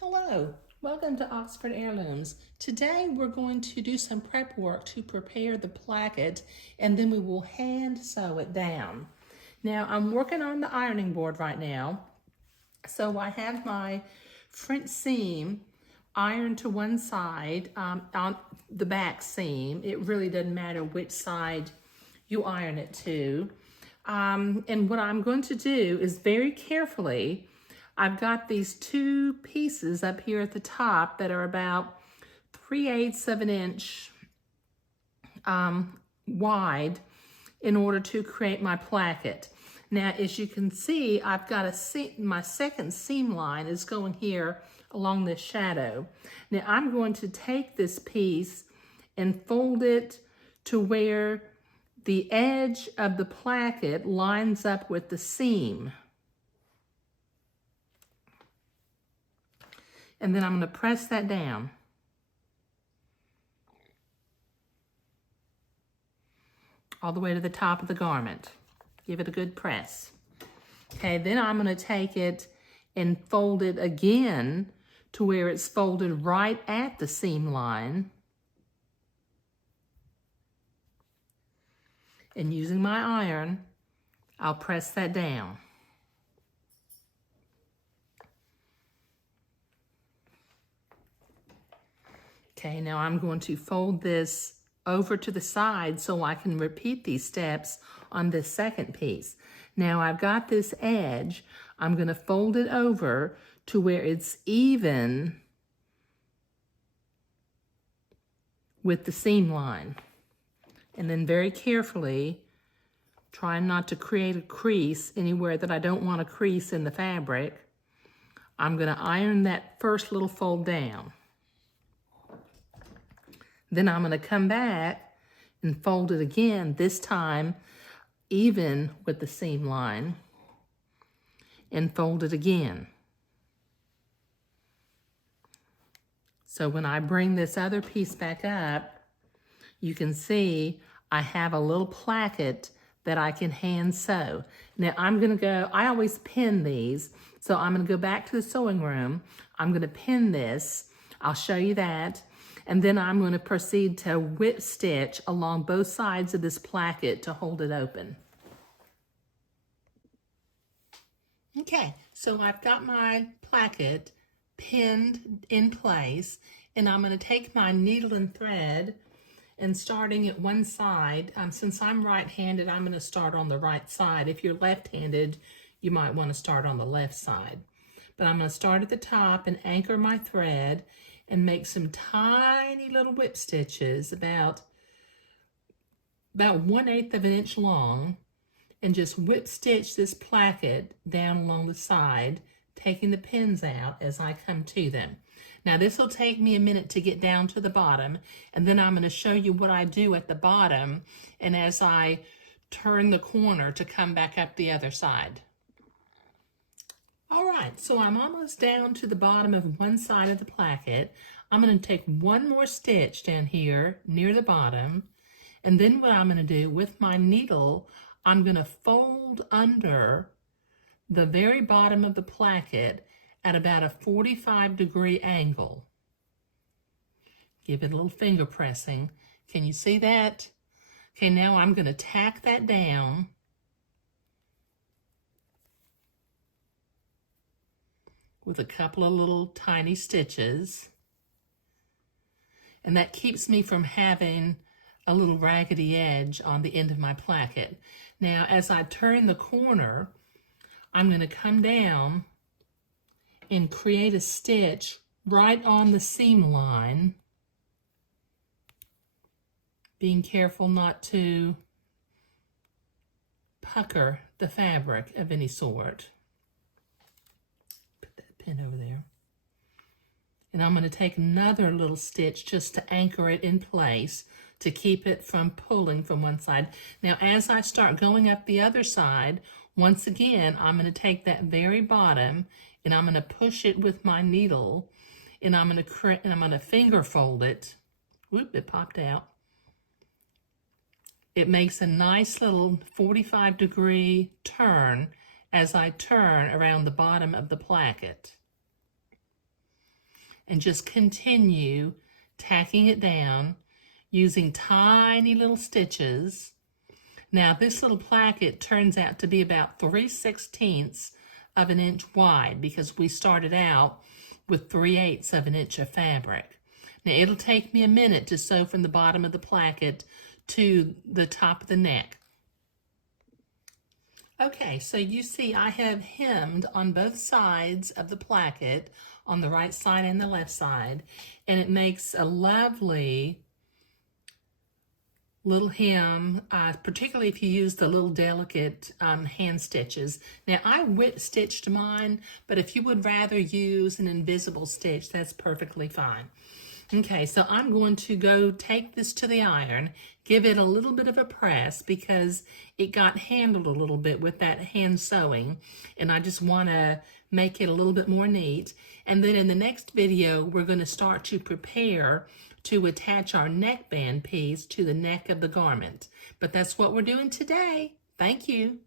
Hello, welcome to Oxford Heirlooms. Today we're going to do some prep work to prepare the placket and then we will hand sew it down. Now I'm working on the ironing board right now. So I have my front seam ironed to one side on the back seam. It really doesn't matter which side you iron it to. And what I'm going to do is very carefully, I've got these two pieces up here at the top that are about 3/8 of an inch wide in order to create my placket. Now, as you can see, I've got my second seam line is going here along this shadow. Now, I'm going to take this piece and fold it to where the edge of the placket lines up with the seam. And then I'm going to press that down. All the way to the top of the garment. Give it a good press. Okay, then I'm going to take it and fold it again to where it's folded right at the seam line. And using my iron, I'll press that down. Okay, now I'm going to fold this over to the side so I can repeat these steps on this second piece. Now I've got this edge. I'm going to fold it over to where it's even with the seam line. And then very carefully, trying not to create a crease anywhere that I don't want a crease in the fabric, I'm going to iron that first little fold down. Then I'm going to come back and fold it again, this time even with the seam line, and fold it again. So when I bring this other piece back up, you can see I have a little placket that I can hand sew. Now I'm going to go, I always pin these, so I'm going to go back to the sewing room. I'm going to pin this. I'll show you that. And then I'm going to proceed to whip stitch along both sides of this placket to hold it open. Okay, so I've got my placket pinned in place, and I'm going to take my needle and thread, and starting at one side, since I'm right-handed, I'm going to start on the right side. If you're left-handed, you might want to start on the left side. But I'm going to start at the top and anchor my thread and make some tiny little whip stitches about 1/8 of an inch long, and just whip stitch this placket down along the side, taking the pins out as I come to them. Now this will take me a minute to get down to the bottom, and then I'm going to show you what I do at the bottom and as I turn the corner to come back up the other side. All right, so I'm almost down to the bottom of one side of the placket. I'm going to take one more stitch down here near the bottom, and then what I'm going to do with my needle, I'm going to fold under the very bottom of the placket at about a 45-degree angle. Give it a little finger pressing. Can you see that? Okay, now I'm going to tack that down. With a couple of little tiny stitches. And that keeps me from having a little raggedy edge on the end of my placket. Now, as I turn the corner, I'm going to come down and create a stitch right on the seam line, being careful not to pucker the fabric of any sort. Pin over there. And I'm going to take another little stitch just to anchor it in place to keep it from pulling from one side. Now as I start going up the other side, once again I'm going to take that very bottom and I'm going to push it with my needle, and I'm going to finger fold it. Whoop, it popped out. It makes a nice little 45-degree turn as I turn around the bottom of the placket. and just continue tacking it down using tiny little stitches. Now this little placket turns out to be about 3/16 of an inch wide because we started out with 3/8 of an inch of fabric. Now it'll take me a minute to sew from the bottom of the placket to the top of the neck. Okay, so you see I have hemmed on both sides of the placket, on the right side and the left side, and it makes a lovely little hem, particularly if you use the little delicate hand stitches. Now I whip stitched mine, but if you would rather use an invisible stitch, that's perfectly fine. Okay, so I'm going to go take this to the iron, give it a little bit of a press because it got handled a little bit with that hand sewing, and I just want to make it a little bit more neat. And then in the next video, we're going to start to prepare to attach our neckband piece to the neck of the garment. But that's what we're doing today. Thank you.